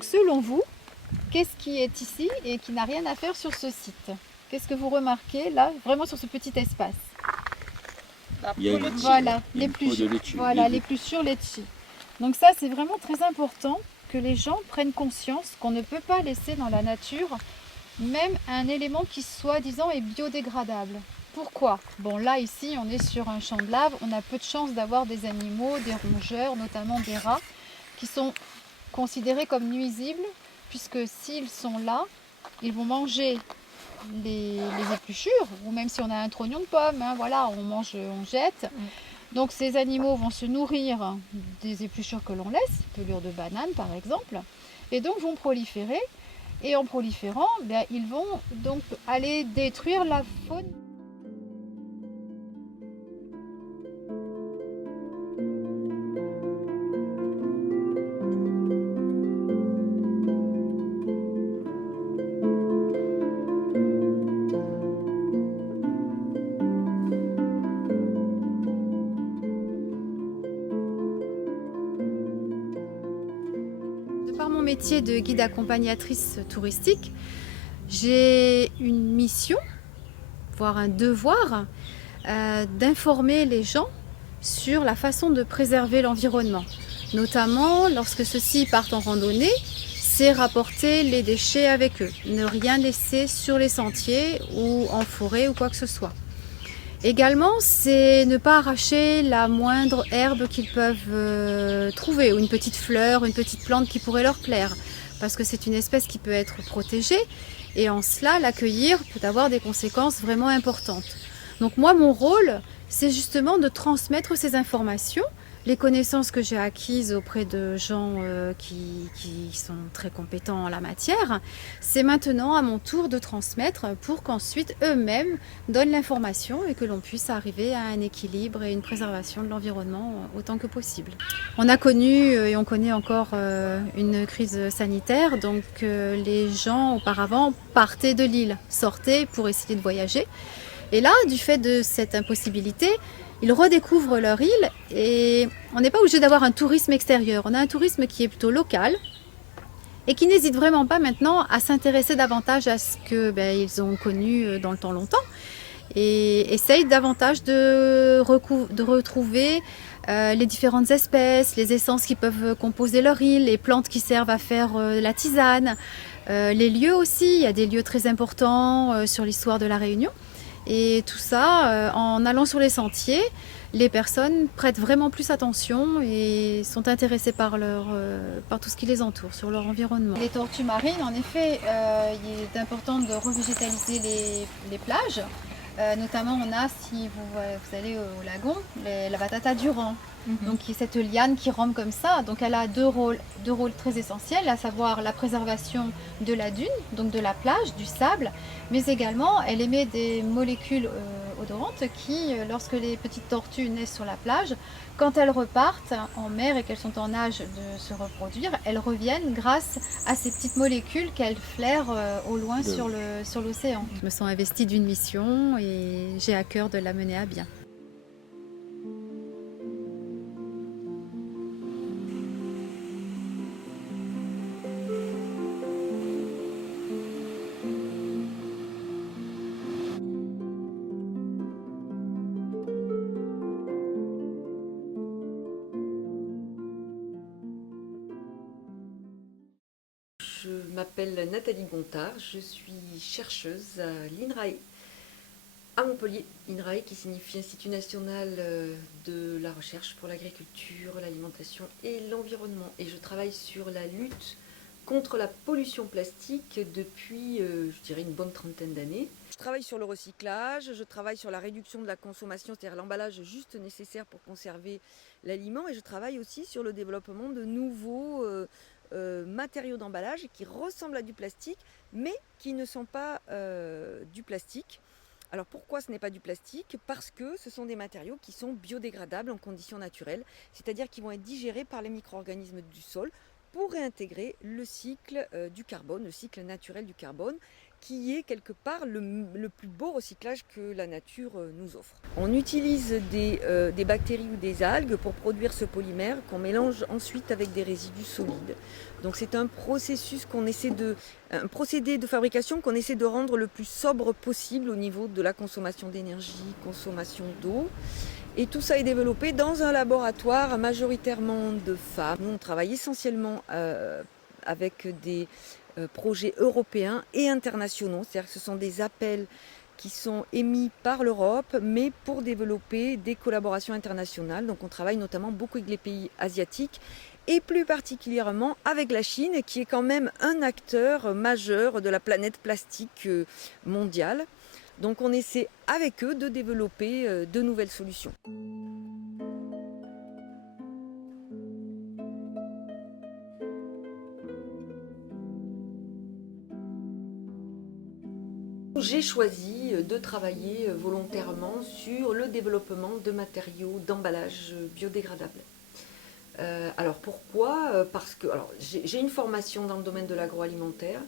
Donc selon vous, qu'est-ce qui est ici et qui n'a rien à faire sur ce site? Qu'est-ce que vous remarquez là, vraiment sur ce petit espace? Il y a une, Voilà, il y a une peau de laitue. voilà, l'épluchure litchi. Donc ça, c'est vraiment très important que les gens prennent conscience qu'on ne peut pas laisser dans la nature même un élément qui soi-disant est biodégradable. Pourquoi? Bon, là, ici, on est sur un champ de lave, on a peu de chances d'avoir des animaux, des rongeurs, notamment des rats, qui sont considérés comme nuisibles, puisque s'ils sont là, ils vont manger les épluchures, ou même si on a un trognon de pomme, hein, voilà, on mange, on jette. Donc ces animaux vont se nourrir des épluchures que l'on laisse, pelures de banane par exemple, et donc vont proliférer. Et en proliférant, ben, ils vont donc aller détruire la faune. De par mon métier de guide accompagnatrice touristique, j'ai une mission, voire un devoir, d'informer les gens sur la façon de préserver l'environnement. Notamment lorsque ceux-ci partent en randonnée, c'est rapporter les déchets avec eux, ne rien laisser sur les sentiers ou en forêt ou quoi que ce soit. Également, c'est ne pas arracher la moindre herbe qu'ils peuvent trouver, ou une petite fleur, une petite plante qui pourrait leur plaire, parce que c'est une espèce qui peut être protégée, et en cela, l'accueillir peut avoir des conséquences vraiment importantes. Donc moi, mon rôle, c'est justement de transmettre ces informations, les connaissances que j'ai acquises auprès de gens qui sont très compétents en la matière. C'est maintenant à mon tour de transmettre pour qu'ensuite eux-mêmes donnent l'information et que l'on puisse arriver à un équilibre et une préservation de l'environnement autant que possible. On a connu et on connaît encore une crise sanitaire, donc les gens auparavant partaient de l'île, sortaient pour essayer de voyager. Et là, du fait de cette impossibilité, ils redécouvrent leur île et on n'est pas obligé d'avoir un tourisme extérieur. On a un tourisme qui est plutôt local et qui n'hésite vraiment pas maintenant à s'intéresser davantage à ce que ils ont connu dans le temps longtemps et essayent davantage de retrouver les différentes espèces, les essences qui peuvent composer leur île, les plantes qui servent à faire la tisane, les lieux aussi. Il y a des lieux très importants sur l'histoire de la Réunion. Et tout ça, en allant sur les sentiers, les personnes prêtent vraiment plus attention et sont intéressées par tout ce qui les entoure, sur leur environnement. Les tortues marines, en effet, il est important de revégétaliser les plages. Notamment, on a, si vous allez au lagon, la batata durand. Donc qui est cette liane qui rampe comme ça. Donc elle a deux rôles très essentiels, à savoir la préservation de la dune, donc de la plage, du sable, mais également elle émet des molécules odorantes qui, lorsque les petites tortues naissent sur la plage, quand elles repartent en mer et qu'elles sont en âge de se reproduire, elles reviennent grâce à ces petites molécules qu'elles flairent au loin sur l'océan. Je me sens investie d'une mission et j'ai à cœur de la mener à bien. Je m'appelle Nathalie Gontard, je suis chercheuse à l'INRAE, à Montpellier. INRAE qui signifie Institut National de la Recherche pour l'Agriculture, l'Alimentation et l'Environnement. Et je travaille sur la lutte contre la pollution plastique depuis, je dirais, une bonne trentaine d'années. Je travaille sur le recyclage, je travaille sur la réduction de la consommation, c'est-à-dire l'emballage juste nécessaire pour conserver l'aliment, et je travaille aussi sur le développement de nouveaux matériaux d'emballage qui ressemblent à du plastique, mais qui ne sont pas du plastique. Alors pourquoi ce n'est pas du plastique? Parce que ce sont des matériaux qui sont biodégradables en conditions naturelles, c'est-à-dire qui vont être digérés par les micro-organismes du sol, pour réintégrer le cycle du carbone, le cycle naturel du carbone, qui est quelque part le plus beau recyclage que la nature nous offre. On utilise des bactéries ou des algues pour produire ce polymère qu'on mélange ensuite avec des résidus solides. Donc c'est un procédé de fabrication qu'on essaie de rendre le plus sobre possible au niveau de la consommation d'énergie, consommation d'eau. Et tout ça est développé dans un laboratoire majoritairement de femmes. Nous, on travaille essentiellement avec des projets européens et internationaux. C'est-à-dire que ce sont des appels qui sont émis par l'Europe, mais pour développer des collaborations internationales. Donc on travaille notamment beaucoup avec les pays asiatiques et plus particulièrement avec la Chine, qui est quand même un acteur majeur de la planète plastique mondiale. Donc on essaie avec eux de développer de nouvelles solutions. J'ai choisi de travailler volontairement sur le développement de matériaux d'emballage biodégradables. Alors pourquoi ? Parce que j'ai une formation dans le domaine de l'agroalimentaire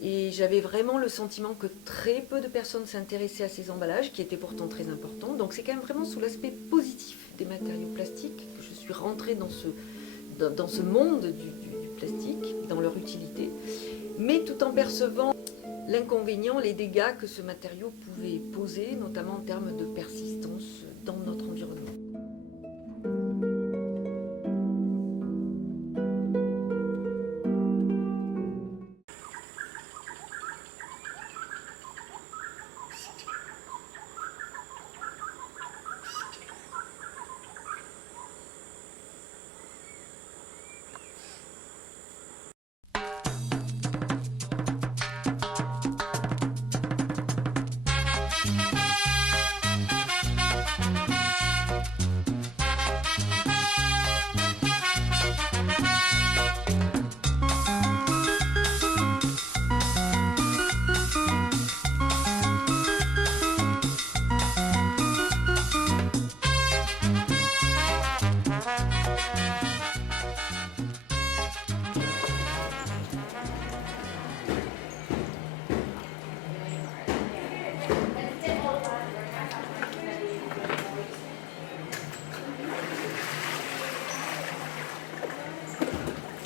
et j'avais vraiment le sentiment que très peu de personnes s'intéressaient à ces emballages qui étaient pourtant très importants. Donc c'est quand même vraiment sous l'aspect positif des matériaux plastiques que je suis rentrée dans ce monde du plastique, dans leur utilité, mais tout en percevant l'inconvénient, les dégâts que ce matériau pouvait poser, notamment en termes de persistance dans notre environnement.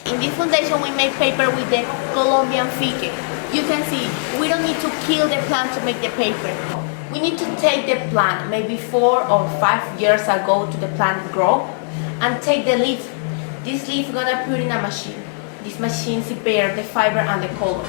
In this foundation we make paper with the Colombian fique. You can see we don't need to kill the plant to make the paper. We need to take the plant maybe 4 or 5 years ago to the plant grow and take the leaf. This leaf gonna put in a machine. This machine separates the fiber and the color.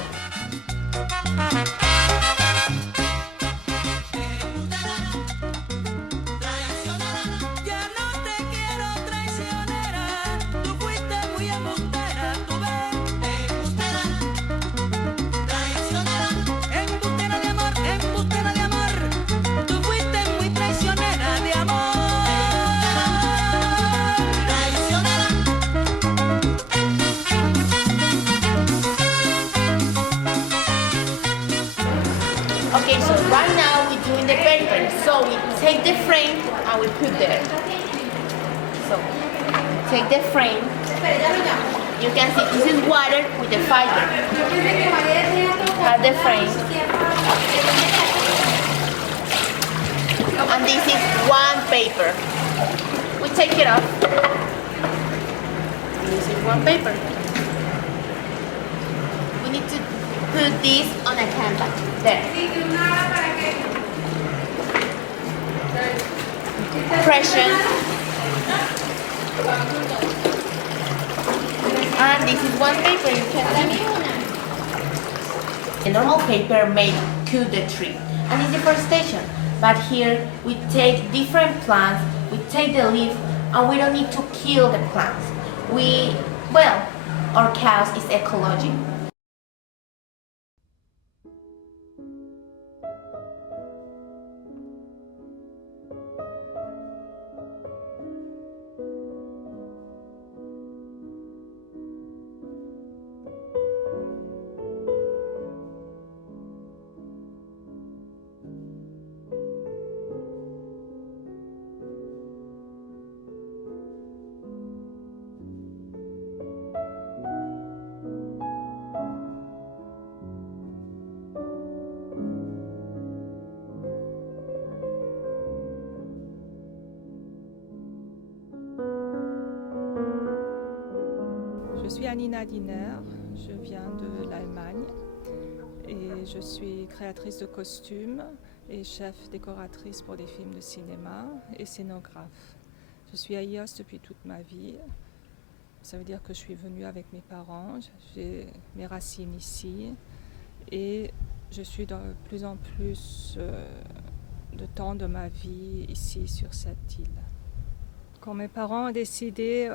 Okay, so right now we're doing the paper. So we take the frame and we put there. So take the frame. You can see this is water with the fiber. Add the frame. And this is one paper. We take it off. This is one paper. We need to put this on a canvas. There. Pressure. And this is one paper, you can see. The normal paper may cut the tree and it's deforestation. But here we take different plants, we take the leaf and we don't need to kill the plants. Our cows is ecology. Janina Diner, je viens de l'Allemagne et je suis créatrice de costumes et chef décoratrice pour des films de cinéma et scénographe. Je suis à Ios depuis toute ma vie. Ça veut dire que je suis venue avec mes parents, j'ai mes racines ici et je suis de plus en plus de temps de ma vie ici sur cette île. Quand mes parents ont décidé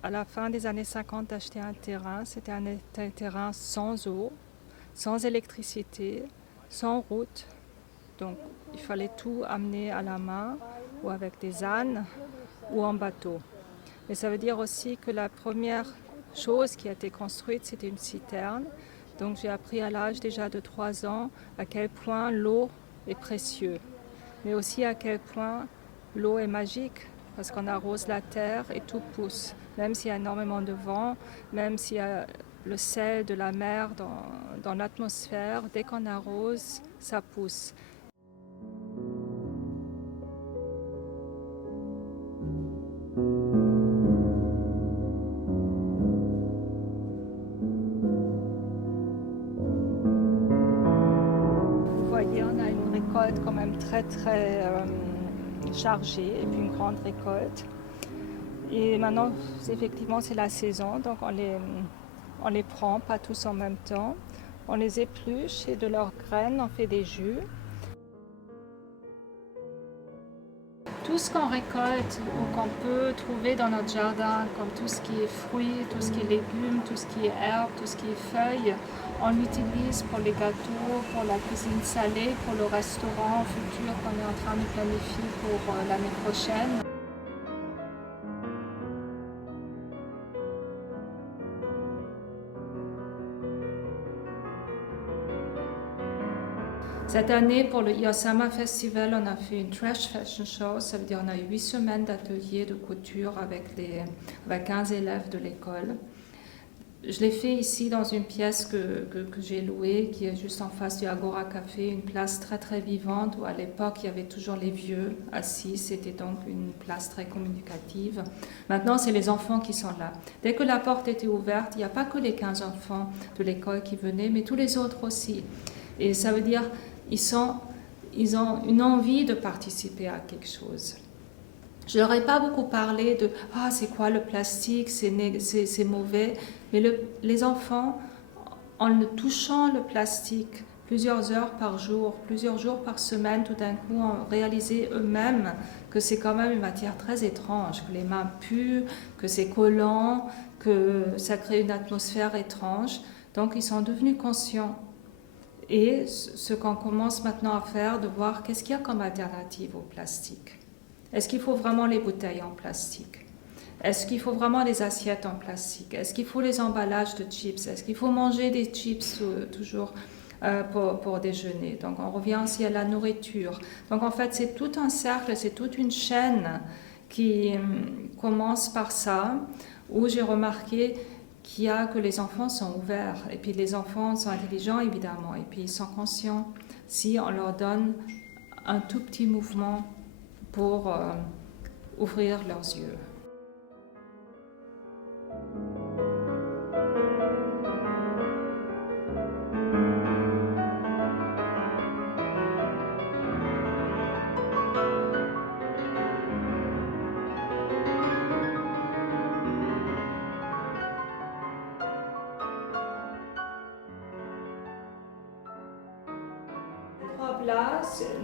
à la fin des années 50 d'acheter un terrain, c'était un terrain sans eau, sans électricité, sans route. Donc il fallait tout amener à la main ou avec des ânes ou en bateau. Mais ça veut dire aussi que la première chose qui a été construite, c'était une citerne. Donc j'ai appris à l'âge déjà de 3 ans à quel point l'eau est précieuse, mais aussi à quel point l'eau est magique, parce qu'on arrose la terre et tout pousse. Même s'il y a énormément de vent, même s'il y a le sel de la mer dans l'atmosphère, dès qu'on arrose, ça pousse. Vous voyez, on a une récolte quand même très chargée et puis une grande récolte. Et maintenant, effectivement, c'est la saison, donc on les prend pas tous en même temps. On les épluche et de leurs graines, on fait des jus. Tout ce qu'on récolte ou qu'on peut trouver dans notre jardin, comme tout ce qui est fruits, tout ce qui est légumes, tout ce qui est herbes, tout ce qui est feuilles, on l'utilise pour les gâteaux, pour la cuisine salée, pour le restaurant futur qu'on est en train de planifier pour l'année prochaine. Cette année, pour le Ios Summer Festival, on a fait une trash fashion show. Ça veut dire qu'on a eu 8 semaines d'ateliers de couture avec 15 élèves de l'école. Je l'ai fait ici dans une pièce que j'ai louée, qui est juste en face du Agora Café, une place très vivante où à l'époque il y avait toujours les vieux assis. C'était donc une place très communicative. Maintenant, c'est les enfants qui sont là. Dès que la porte était ouverte, il n'y a pas que les 15 enfants de l'école qui venaient, mais tous les autres aussi. Et ça veut dire ils ont une envie de participer à quelque chose. Je leur ai pas beaucoup parlé de « Ah, c'est quoi le plastique, c'est mauvais ». Mais les enfants, en le touchant le plastique plusieurs heures par jour, plusieurs jours par semaine, tout d'un coup, ont réalisé eux-mêmes que c'est quand même une matière très étrange, que les mains puent, que c'est collant, que ça crée une atmosphère étrange. Donc, ils sont devenus conscients. Et ce qu'on commence maintenant à faire, de voir qu'est-ce qu'il y a comme alternative au plastique. Est-ce qu'il faut vraiment les bouteilles en plastique? Est-ce qu'il faut vraiment des assiettes en plastique? Est-ce qu'il faut les emballages de chips? Est-ce qu'il faut manger des chips toujours pour déjeuner? Donc on revient aussi à la nourriture. Donc en fait c'est tout un cercle, c'est toute une chaîne qui commence par ça, où j'ai remarqué que les enfants sont ouverts, et puis les enfants sont intelligents évidemment, et puis ils sont conscients si on leur donne un tout petit mouvement pour ouvrir leurs yeux.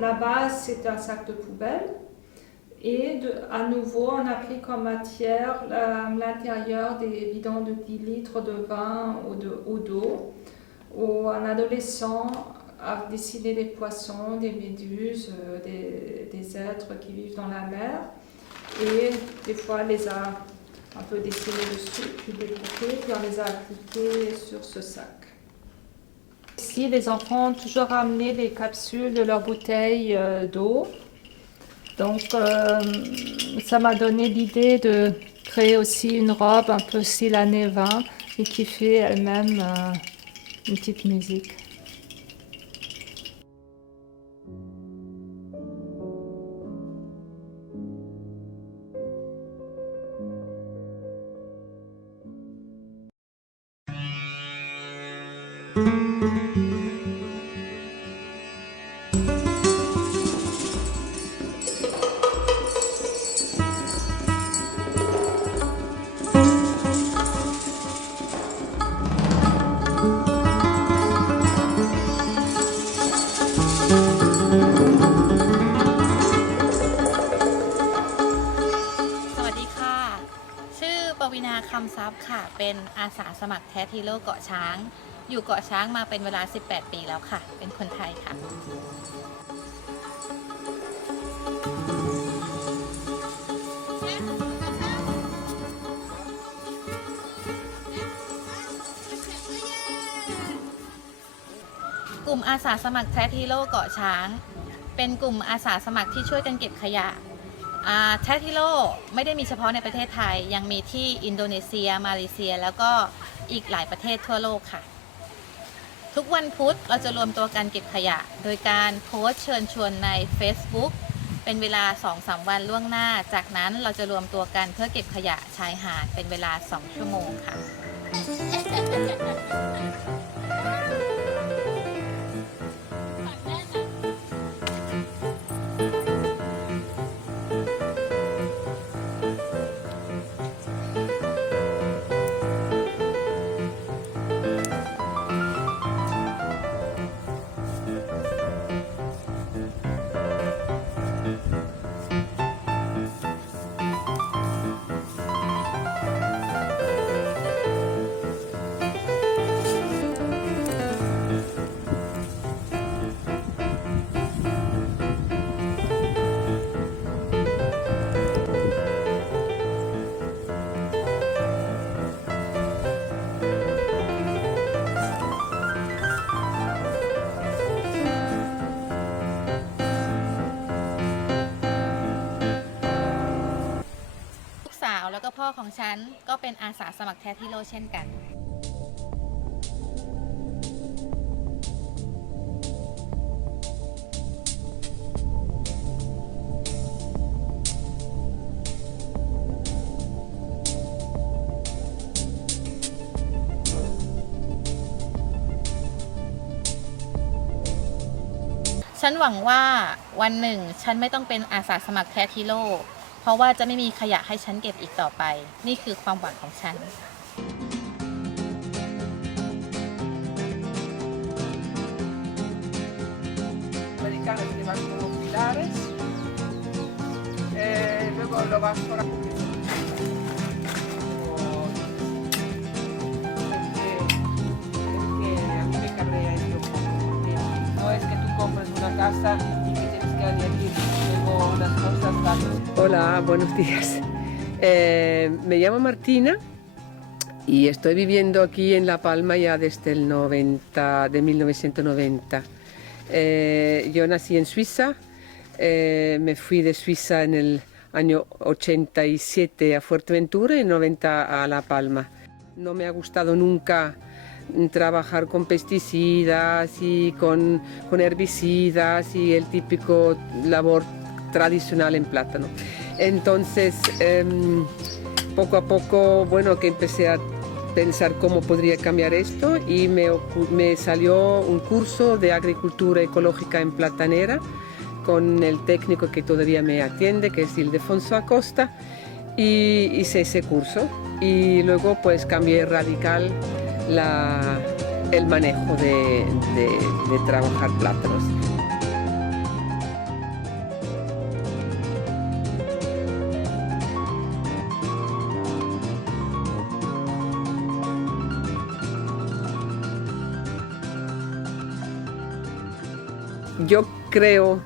La base, c'est un sac de poubelle. Et à nouveau, on a pris comme matière l'intérieur des bidons de 10 litres de vin ou d'eau, où un adolescent a dessiné des poissons, des méduses, des êtres qui vivent dans la mer. Et des fois, les a un peu dessinés dessus, puis découpés, puis on les a appliqués sur ce sac. Ici, les enfants ont toujours ramené les capsules de leur bouteille d'eau. Donc, ça m'a donné l'idée de créer aussi une robe un peu style années 20 et qui fait elle-même une petite musique. สวัสดีค่ะ ชื่อปวินาคำทรัพย์ค่ะ เป็นอาสาสมัครแทสฮีโร่เกาะช้าง อยู่เกาะช้างมาเป็นเวลา 18 ปีแล้วค่ะ เป็นคนไทยค่ะ กลุ่มอาสาสมัครแทสฮีโร่เกาะช้าง เป็นกลุ่มอาสาสมัครที่ช่วยกันเก็บขยะแทสฮีโร่ไม่ได้มีเฉพาะในประเทศไทย ยังมีที่อินโดนีเซีย มาเลเซีย แล้วก็อีกหลายประเทศทั่วโลกค่ะ ทุกวันพุธเราจะรวมตัวกันเก็บขยะ โดยการโพสต์เชิญชวนใน Facebook เป็นเวลา 2-3 วันล่วงหน้า จากนั้นเราจะรวมตัวกันเพื่อเก็บขยะชายหาดเป็นเวลา 2 ชั่วโมงค่ะ ลูกสาวแล้วก็พ่อของฉันก็เป็นอาสาสมัครแทสฮีโร่เช่นกัน ฉันหวังว่าวันหนึ่งฉันไม่ต้องเป็นอาสาสมัครแทสฮีโร่เพราะว่าจะไม่มีขยะให้ฉันเก็บอีกต่อไป นี่คือความหวังของฉัน Americanas que van como pilares, luego lo vas por aquí. Que a mí me cabrea esto un poco, porque no es que tú compres una casa y que tienes que añadir luego unas cosas gratis. Hola, buenos días. Me llamo Martina y estoy viviendo aquí en La Palma ya desde el 1990. Yo nací en Suiza, me fui de Suiza en el año 87 a Fuerteventura y 90 a La Palma. No me ha gustado nunca trabajar con pesticidas y con herbicidas y el típico labor tradicional en plátano. Entonces, poco a poco, bueno, que empecé a pensar cómo podría cambiar esto y me salió un curso de agricultura ecológica en Platanera con el técnico que todavía me atiende, que es Ildefonso Acosta, y hice ese curso y luego pues cambié radical el manejo de trabajar plátanos. Yo creo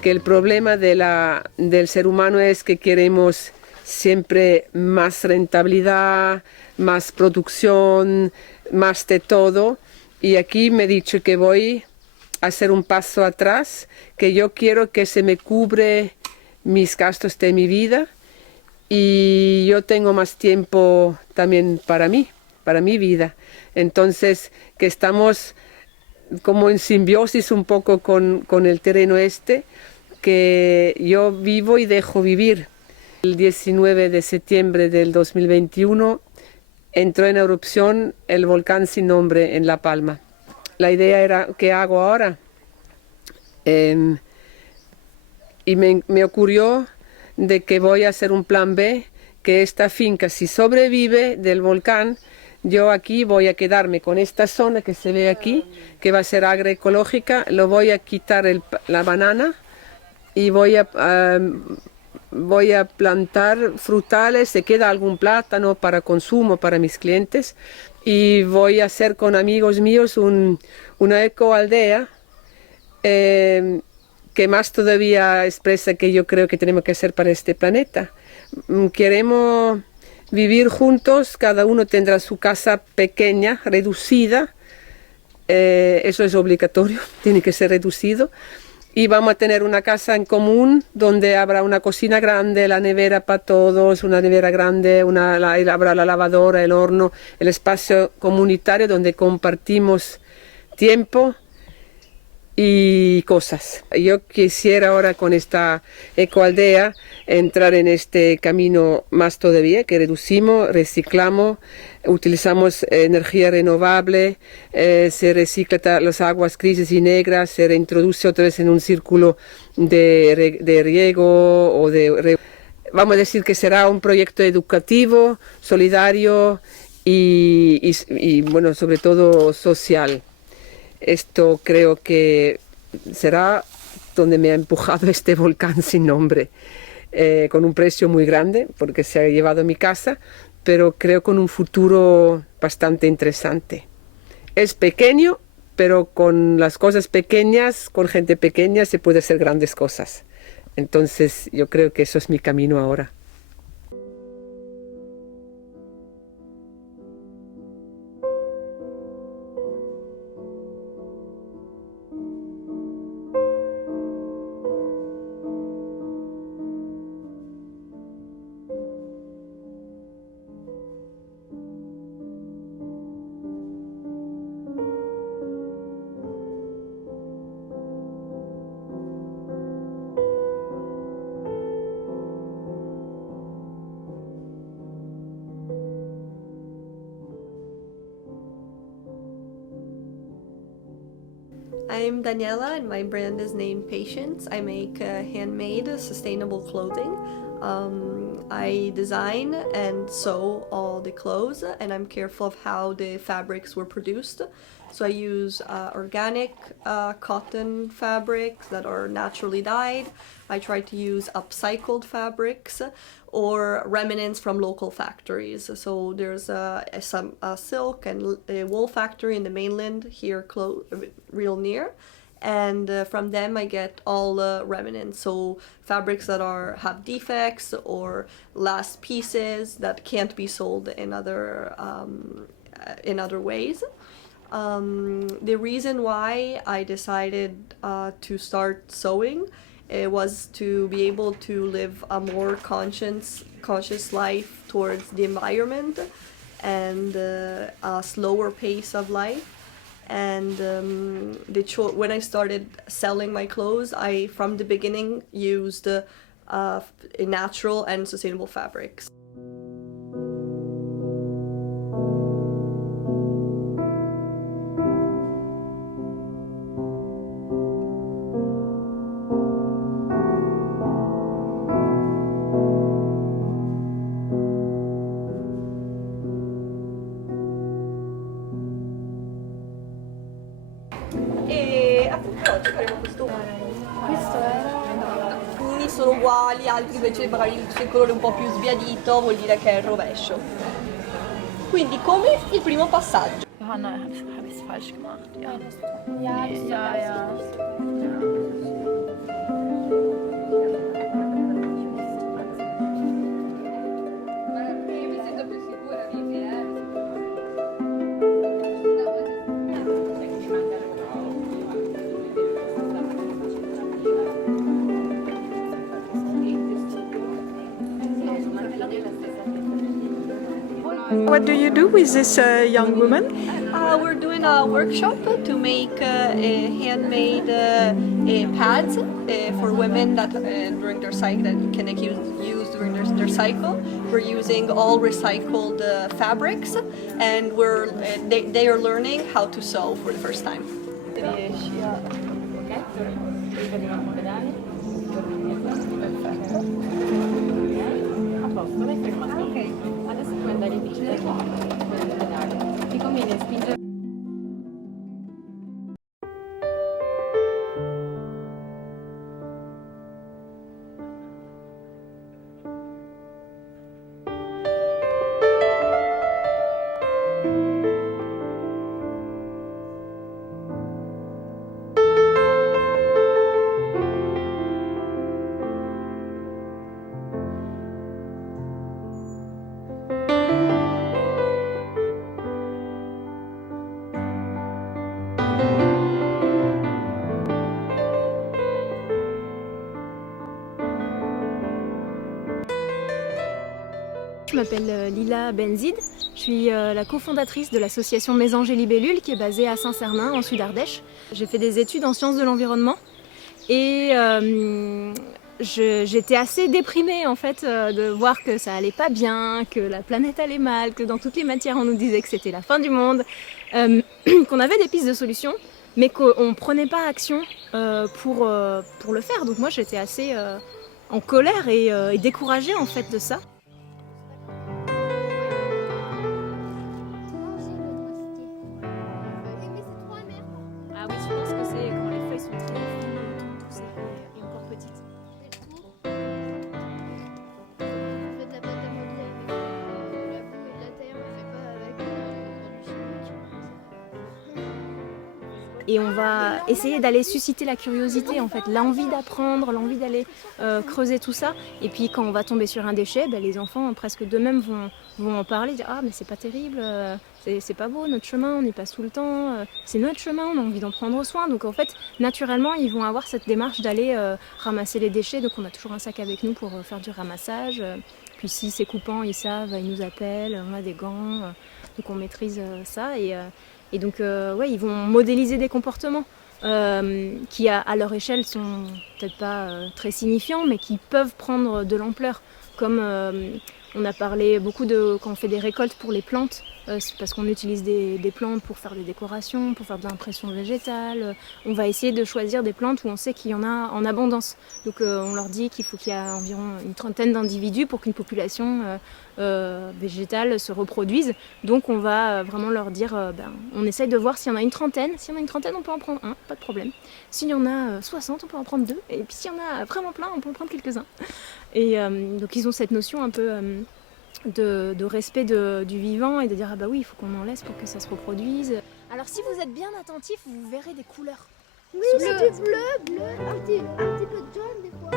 que el problema del ser humano es que queremos siempre más rentabilidad, más producción, más de todo. Y aquí me he dicho que voy a hacer un paso atrás, que yo quiero que se me cubre mis gastos de mi vida y yo tengo más tiempo también para mí, para mi vida. Entonces, que estamos como en simbiosis un poco con el terreno este, que yo vivo y dejo vivir. El 19 de septiembre del 2021 entró en erupción el volcán sin nombre en La Palma. la idea era, ¿qué hago ahora? Y me ocurrió de que voy a hacer un plan B, que esta finca, si sobrevive del volcán, yo aquí voy a quedarme con esta zona que se ve aquí, que va a ser agroecológica, lo voy a quitar la banana y voy a plantar frutales, se queda algún plátano para consumo para mis clientes y voy a hacer con amigos míos una ecoaldea que más todavía expresa que yo creo que tenemos que hacer para este planeta. Queremos vivir juntos, cada uno tendrá su casa pequeña, reducida, eso es obligatorio, tiene que ser reducido. Y vamos a tener una casa en común donde habrá una cocina grande, la nevera para todos, una nevera grande, habrá la lavadora, el horno, el espacio comunitario donde compartimos tiempo y cosas. Yo quisiera ahora con esta ecoaldea entrar en este camino más todavía, que reducimos, reciclamos, utilizamos energía renovable, se recicla las aguas grises y negras, se reintroduce otra vez en un círculo de riego vamos a decir que será un proyecto educativo, solidario y bueno, sobre todo social. Esto creo que será donde me ha empujado este volcán sin nombre, con un precio muy grande porque se ha llevado mi casa, pero creo con un futuro bastante interesante. Es pequeño, pero con las cosas pequeñas, con gente pequeña, se puede hacer grandes cosas. Entonces yo creo que eso es mi camino ahora. I'm Daniela and my brand is named Patience. I make handmade sustainable clothing. I design and sew all the clothes and I'm careful of how the fabrics were produced. So I use organic cotton fabrics that are naturally dyed. I try to use upcycled fabrics or remnants from local factories. So there's a silk and a wool factory in the mainland here real near. And from them I get all remnants, so fabrics that have defects or last pieces that can't be sold in other ways. The reason why I decided to start sewing was to be able to live a more conscious life towards the environment and a slower pace of life. And when I started selling my clothes, I from the beginning used natural and sustainable fabrics. Oggi faremo questo alcuni sono uguali, altri invece magari il colore un po' più sbiadito vuol dire che è il rovescio. Quindi come il primo passaggio. Johanna, habe ich es falsch gemacht? Ja. What do you do with this young woman? We're doing a workshop to make handmade pads for women that during their cycle that can use during their cycle. we're using all recycled fabrics, and they are learning how to sew for the first time. Je m'appelle Lila Benzid, je suis la cofondatrice de l'association Mésanges et Libellules qui est basée à Saint-Cernin en Sud-Ardèche. J'ai fait des études en sciences de l'environnement et j'étais assez déprimée en fait de voir que ça allait pas bien, que la planète allait mal, que dans toutes les matières on nous disait que c'était la fin du monde, qu'on avait des pistes de solutions mais qu'on ne prenait pas action pour le faire. Donc moi j'étais assez en colère et découragée en fait de ça. Ah oui, je pense que c'est quand les feuilles sont très fines, tout c'est et encore petites. On fait de la pâte à modeler avec la boue et de la terre, on fait pas avec des produits chimiques. Et on va essayer d'aller susciter la curiosité, en fait, l'envie d'apprendre, l'envie d'aller creuser tout ça. Et puis quand on va tomber sur un déchet, les enfants presque d'eux-mêmes vont en parler, dire « Ah mais c'est pas terrible, c'est pas beau notre chemin, on y passe tout le temps, c'est notre chemin, on a envie d'en prendre soin ». Donc en fait, naturellement, ils vont avoir cette démarche d'aller ramasser les déchets. Donc on a toujours un sac avec nous pour faire du ramassage. Puis si c'est coupant, ils savent, ils nous appellent, on a des gants, donc on maîtrise ça. Et donc, ouais, ils vont modéliser des comportements qui, à leur échelle, sont peut-être pas très signifiants, mais qui peuvent prendre de l'ampleur. Comme on a parlé beaucoup quand on fait des récoltes pour les plantes, c'est parce qu'on utilise des plantes pour faire des décorations, pour faire de l'impression végétale. On va essayer de choisir des plantes où on sait qu'il y en a en abondance. Donc on leur dit qu'il faut qu'il y ait environ une trentaine d'individus pour qu'une population végétale se reproduise. Donc on va vraiment leur dire, on essaye de voir s'il y en a une trentaine. S'il y en a une trentaine, on peut en prendre un, pas de problème. S'il y en a 60, on peut en prendre deux. Et puis s'il y en a vraiment plein, on peut en prendre quelques-uns. Et donc ils ont cette notion un peu de respect du vivant et de dire « Ah bah oui, il faut qu'on en laisse pour que ça se reproduise ». Alors si vous êtes bien attentif, vous verrez des couleurs. Oui, c'est du bleu, un petit peu de jaune des fois.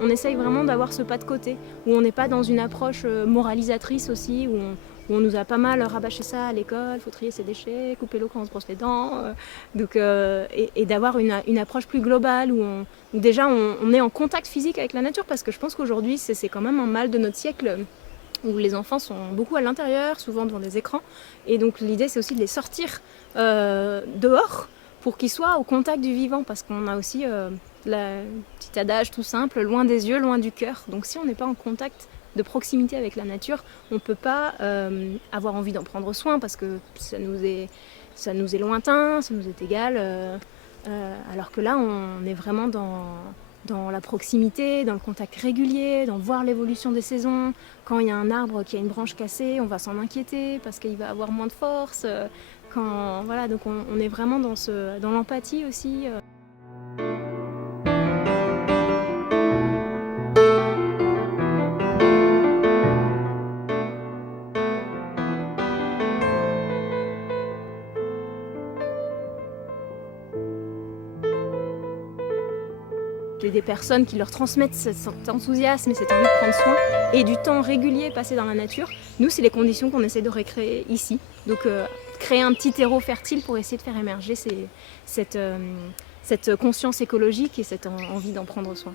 On essaye vraiment d'avoir ce pas de côté, où on n'est pas dans une approche moralisatrice aussi, où on nous a pas mal rabâché ça à l'école, il faut trier ses déchets, couper l'eau quand on se brosse les dents, et d'avoir une approche plus globale, où déjà on est en contact physique avec la nature, parce que je pense qu'aujourd'hui c'est quand même un mal de notre siècle, où les enfants sont beaucoup à l'intérieur, souvent devant des écrans, et donc l'idée c'est aussi de les sortir dehors, pour qu'ils soient au contact du vivant, parce qu'on a aussi le petit adage tout simple, loin des yeux, loin du cœur. Donc si on n'est pas en contact de proximité avec la nature, on ne peut pas avoir envie d'en prendre soin, parce que ça nous est lointain, ça nous est égal, alors que là on est vraiment dans la proximité, dans le contact régulier, dans voir l'évolution des saisons. Quand il y a un arbre qui a une branche cassée, on va s'en inquiéter parce qu'il va avoir moins de force. Voilà, donc on est vraiment dans l'empathie aussi. Des personnes qui leur transmettent cet enthousiasme et cette envie de prendre soin et du temps régulier passé dans la nature. Nous, c'est les conditions qu'on essaie de recréer ici. Donc créer un petit terreau fertile pour essayer de faire émerger cette conscience écologique et cette envie d'en prendre soin.